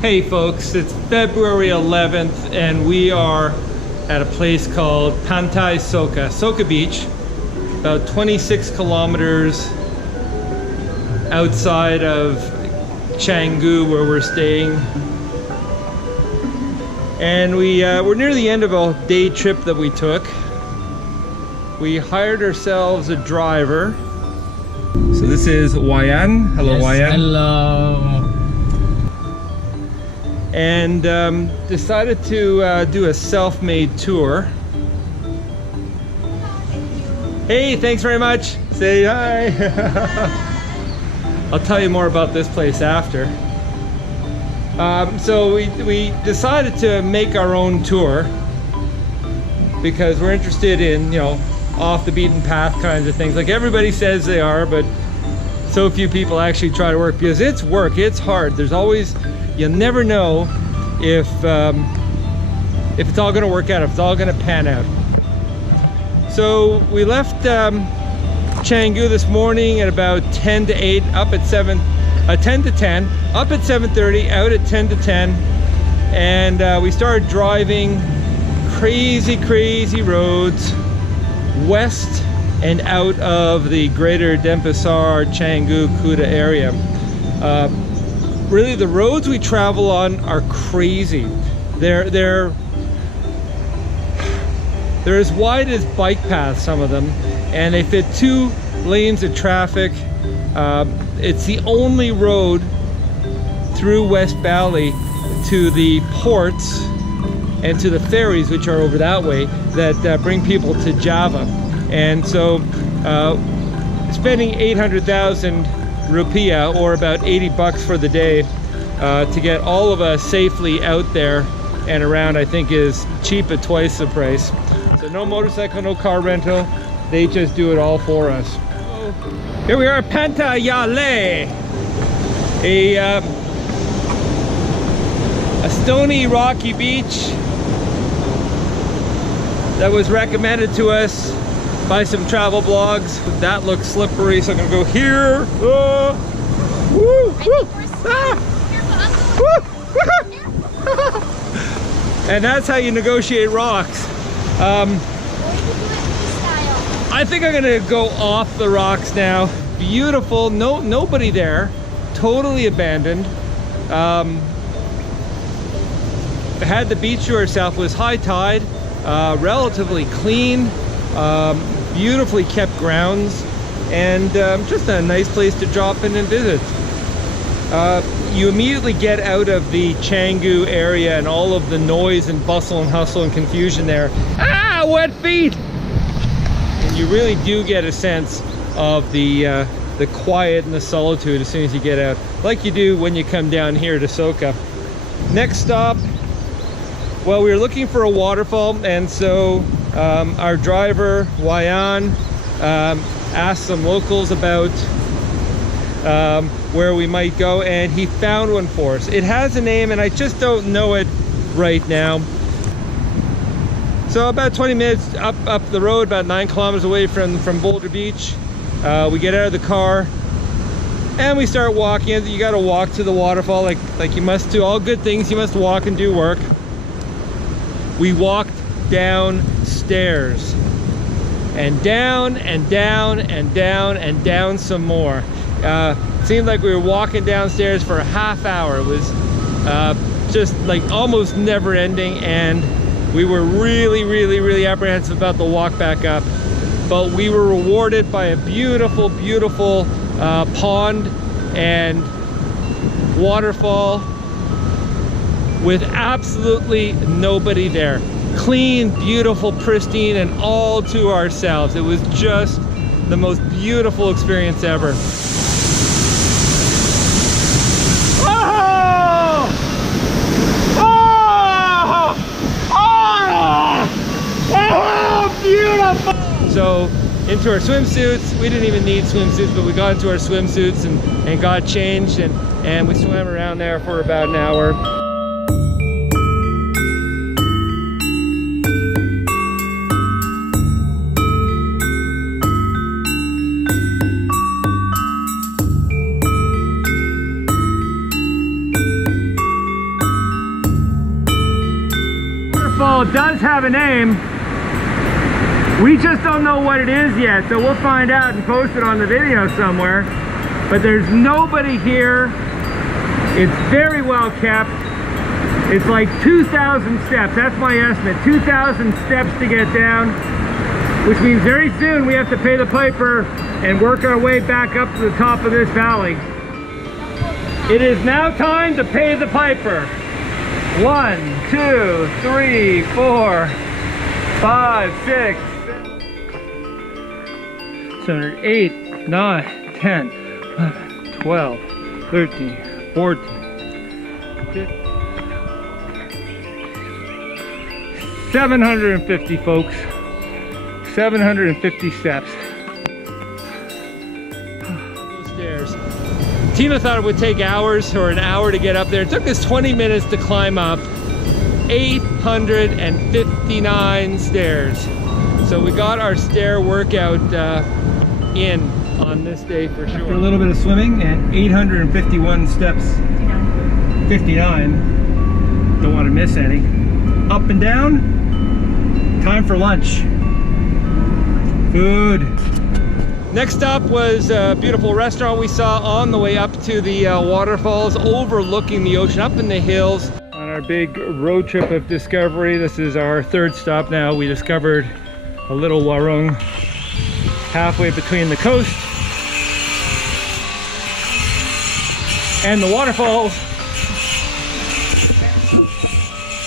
Hey folks, it's February 11th and we are at a place called Pantai Soka Beach, about 26 kilometers outside of Canggu where we're staying. And we're near the end of a day trip that we took. We hired ourselves a driver. So this is Wayan. Hello, yes, Wayan. Hello. And decided to do a self-made tour. Hey, thanks very much. Say hi. I'll tell you more about this place after. So we decided to make our own tour because we're interested in, you know, off the beaten path kinds of things. Like everybody says they are, but so few people actually try to work because it's work, it's hard. There's always, you'll never know if it's all gonna work out, if it's all gonna pan out. So we left Canggu this morning at about 10 to 8, up at 10 to 10, up at 7:30, out at 10 to 10, and we started driving crazy roads west and out of the greater Denpasar, Canggu, Kuta area. Really, the roads we travel on are crazy. They're as wide as bike paths, some of them, and they fit 2 lanes of traffic. It's the only road through West Bali to the ports and to the ferries, which are over that way, that bring people to Java. And so spending 800,000 rupiah, or about 80 bucks for the day, to get all of us safely out there and around, I think is cheap at twice the price. So no motorcycle, no car rental, they just do it all for us. Here we are at Pantai Yale, a stony, rocky beach that was recommended to us by some travel blogs. That looks slippery, so I'm gonna go here. Woo, woo, and that's how you negotiate rocks. I think I'm gonna go off the rocks now. Beautiful, nobody there, totally abandoned. Had the beach to ourselves, was high tide, relatively clean, beautifully kept grounds, and just a nice place to drop in and visit. You immediately get out of the Canggu area and all of the noise and bustle and hustle and confusion there. Ah, wet feet! And you really do get a sense of the quiet and the solitude as soon as you get out, like you do when you come down here to Soka. Next stop, well, we were looking for a waterfall, and so our driver, Wayan, asked some locals about where we might go, and he found one for us. It has a name, and I just don't know it right now. So about 20 minutes up the road, about 9 kilometers away from Boulder Beach, we get out of the car, and we start walking. You got to walk to the waterfall like you must do. All good things, you must walk and do work. We walked downstairs, and down and down and down and down some more. Seemed like we were walking downstairs for a half hour. It was just like almost never ending, and we were really apprehensive about the walk back up. But we were rewarded by a beautiful pond and waterfall with absolutely nobody there. Clean, beautiful, pristine, and all to ourselves. It was just the most beautiful experience ever. Oh! Oh! Oh! Oh! Beautiful! So into our swimsuits. We didn't even need swimsuits, but we got into our swimsuits and got changed, and we swam around there for about an hour. Well, it does have a name. We just don't know what it is yet, so we'll find out and post it on the video somewhere. But there's nobody here. It's very well kept. It's like 2,000 steps. That's my estimate. 2,000 steps to get down, which means very soon we have to pay the piper and work our way back up to the top of this valley. It is now time to pay the piper. 1, 2, 3, 4, 5, 6, 7, 8, 9, 10, 11, 12, 13, 14, 15. 750, folks. 750 steps. Those stairs. Tina thought it would take hours or an hour to get up there. It took us 20 minutes to climb up 859 stairs. So we got our stair workout in on this day for sure. After a little bit of swimming and 851 steps. 59. Don't want to miss any. Up and down. Time for lunch. Food. Next up was a beautiful restaurant we saw on the way up to the waterfalls overlooking the ocean up in the hills. On our big road trip of discovery, this is our third stop now. We discovered a little warung halfway between the coast and the waterfalls.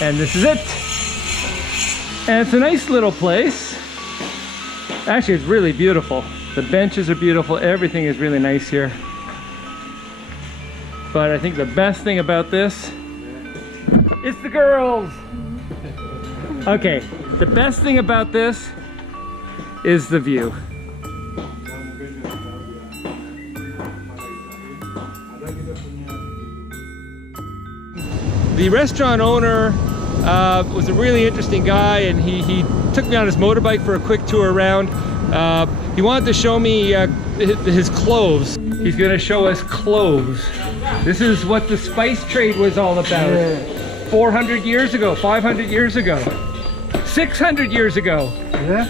And this is it. And it's a nice little place. Actually, it's really beautiful. The benches are beautiful. Everything is really nice here. But I think the best thing about this is the girls. Okay, the best thing about this is the view. The restaurant owner was a really interesting guy, and he took me on his motorbike for a quick tour around. He wanted to show me his cloves. He's going to show us cloves. This is what the spice trade was all about. 400 years ago, 500 years ago, 600 years ago. Yeah.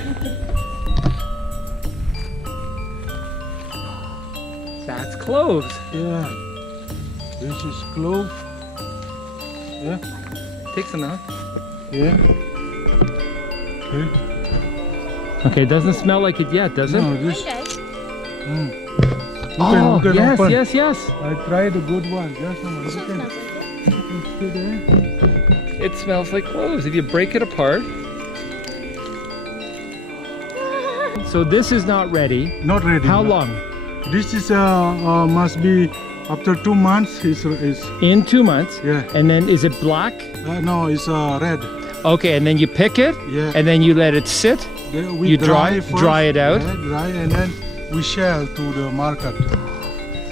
That's cloves. Yeah. This is clove. Yeah. Take some out. Yeah. Okay. Okay, it doesn't smell like it yet, does it? No, this. Okay. Oh, you can yes, open. yes, yes. I tried a good one. Just a moment. This You one can smells like it. stay there. It smells like cloves if you break it apart. So this is not ready. Not ready. How no. long? This is must be after 2 months. Is In 2 months. yeah. And then is it black? No, it's red. Okay, and then you pick it. Yeah. And then you let it sit. We You dry it out. Yeah, dry, and then we sell to the market.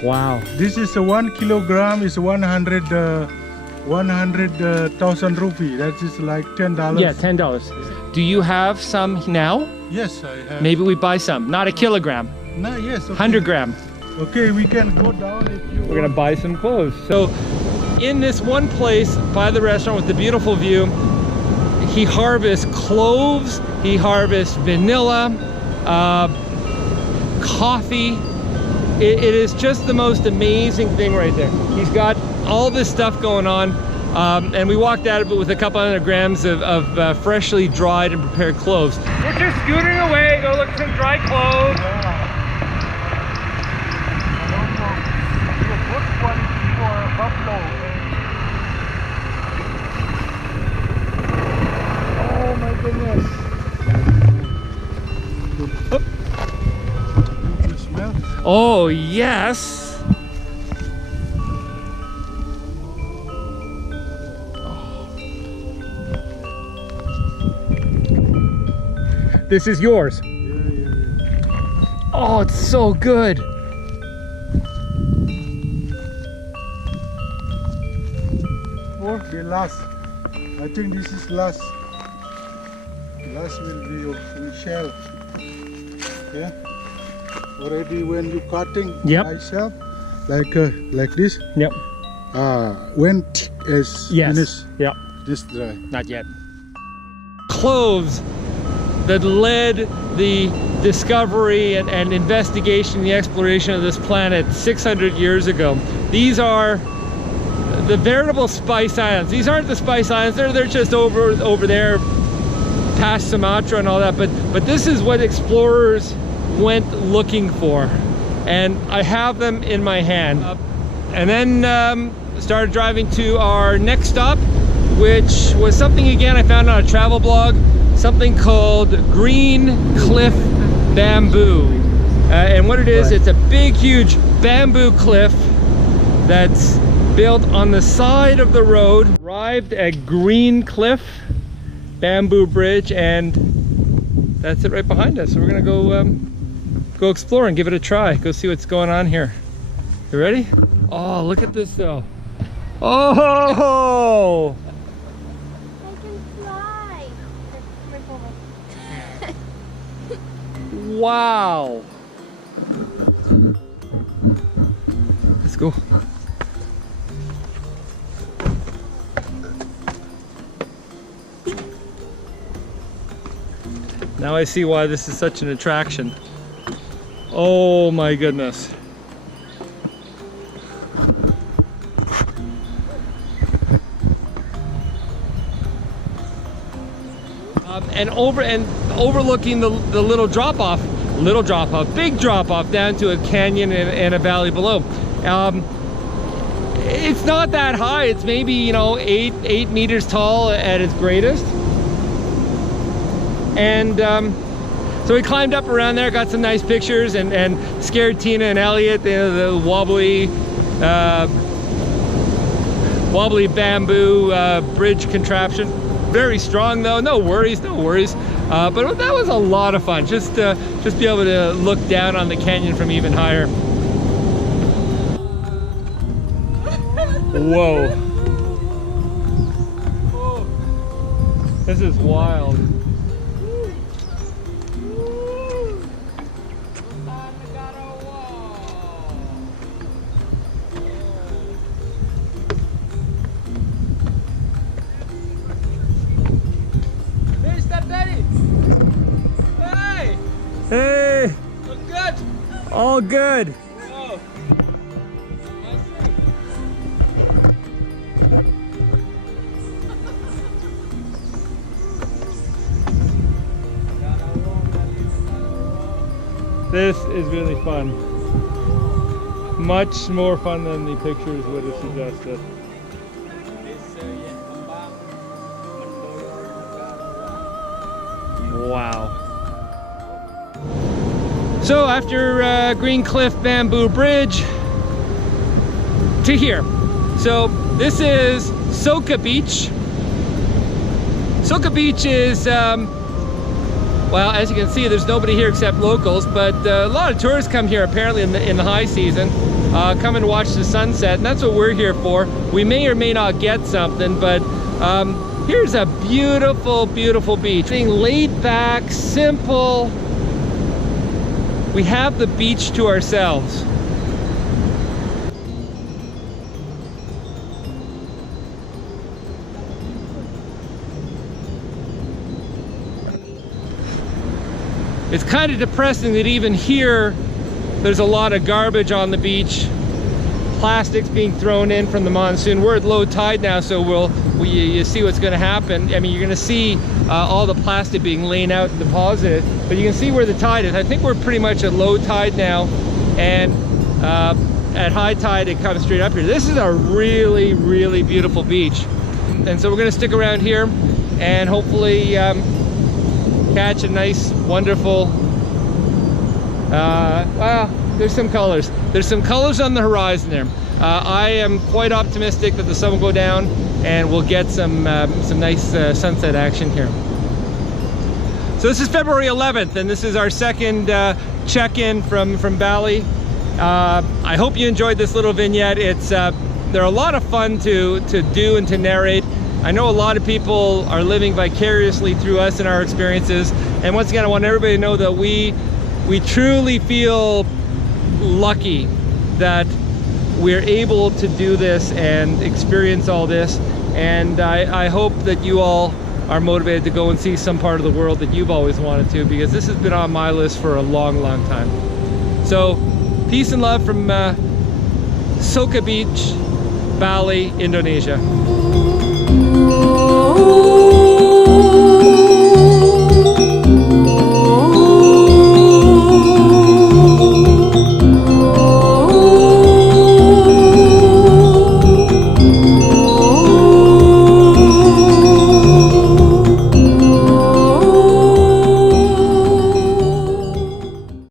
Wow. This is a 1 kilogram is 100,000 rupee. That is like $10. Yeah, $10. Do you have some now? Yes, I have. Maybe we buy some. Not a kilogram. No, yes. Okay. 100 gram. Okay, we can go down if you. We're gonna buy some clothes. So in this one place by the restaurant with the beautiful view, he harvests cloves, he harvests vanilla, coffee. It is just the most amazing thing right there. He's got all this stuff going on, and we walked out of it with a couple hundred grams of freshly dried and prepared cloves. We're just scootering away, go look at some dry cloves. Oh my goodness. You smell? Oh, yes. This is yours. Yeah. Oh, it's so good. Or the last. I think this is last. Last will be we shell. Yeah. Already when you cutting Yep. myself like this. Yep. When is Yes. finished, Yep. this dry. Not yet. clothes that led the discovery and investigation, the exploration of this planet 600 years ago. These are the veritable Spice Islands. These aren't the Spice Islands, they're just over there past Sumatra and all that, but this is what explorers went looking for, and I have them in my hand. And then started driving to our next stop, which was something again I found on a travel blog, something called Green Cliff Bamboo. And what it is, it's a big huge bamboo cliff that's built on the side of the road. Arrived at Green Cliff Bamboo Bridge, and that's it right behind us. So we're gonna go explore and give it a try, go see what's going on here. You ready? Oh, look at this though. Oh! I can fly. Wow! Let's go. Now I see why this is such an attraction. Oh my goodness. And overlooking the little drop-off, big drop-off down to a canyon and a valley below. It's not that high. It's maybe, you know, 8 meters tall at its greatest. And so we climbed up around there, got some nice pictures, and scared Tina and Elliot, the wobbly bamboo bridge contraption. Very strong though, no worries. But that was a lot of fun, just be able to look down on the canyon from even higher. Whoa. This is wild. Hey! Look good! All good! Whoa. This is really fun. Much more fun than the pictures would have suggested. Wow. So after Green Cliff Bamboo Bridge to here. So this is Soka Beach. Soka Beach is, well, as you can see, there's nobody here except locals, but a lot of tourists come here apparently in the high season, come and watch the sunset, and that's what we're here for. We may or may not get something, but here's a beautiful, beautiful beach. Being laid back, simple. We have the beach to ourselves. It's kind of depressing that even here there's a lot of garbage on the beach. Plastics being thrown in from the monsoon. We're at low tide now, so you see what's going to happen. I mean, you're going to see all the plastic being laid out and deposited, but you can see where the tide is. I think we're pretty much at low tide now, and at high tide it comes straight up here. This is a really, really beautiful beach, and so we're going to stick around here and hopefully catch a nice, wonderful, well, there's some colors. There's some colors on the horizon there. I am quite optimistic that the sun will go down and we'll get some nice sunset action here. So this is February 11th, and this is our second check-in from Bali. I hope you enjoyed this little vignette. They're a lot of fun to do and to narrate. I know a lot of people are living vicariously through us and our experiences. And once again, I want everybody to know that we truly feel lucky that we're able to do this and experience all this. And I hope that you all are motivated to go and see some part of the world that you've always wanted to, because this has been on my list for a long time. So peace and love from Soka Beach, Bali, Indonesia.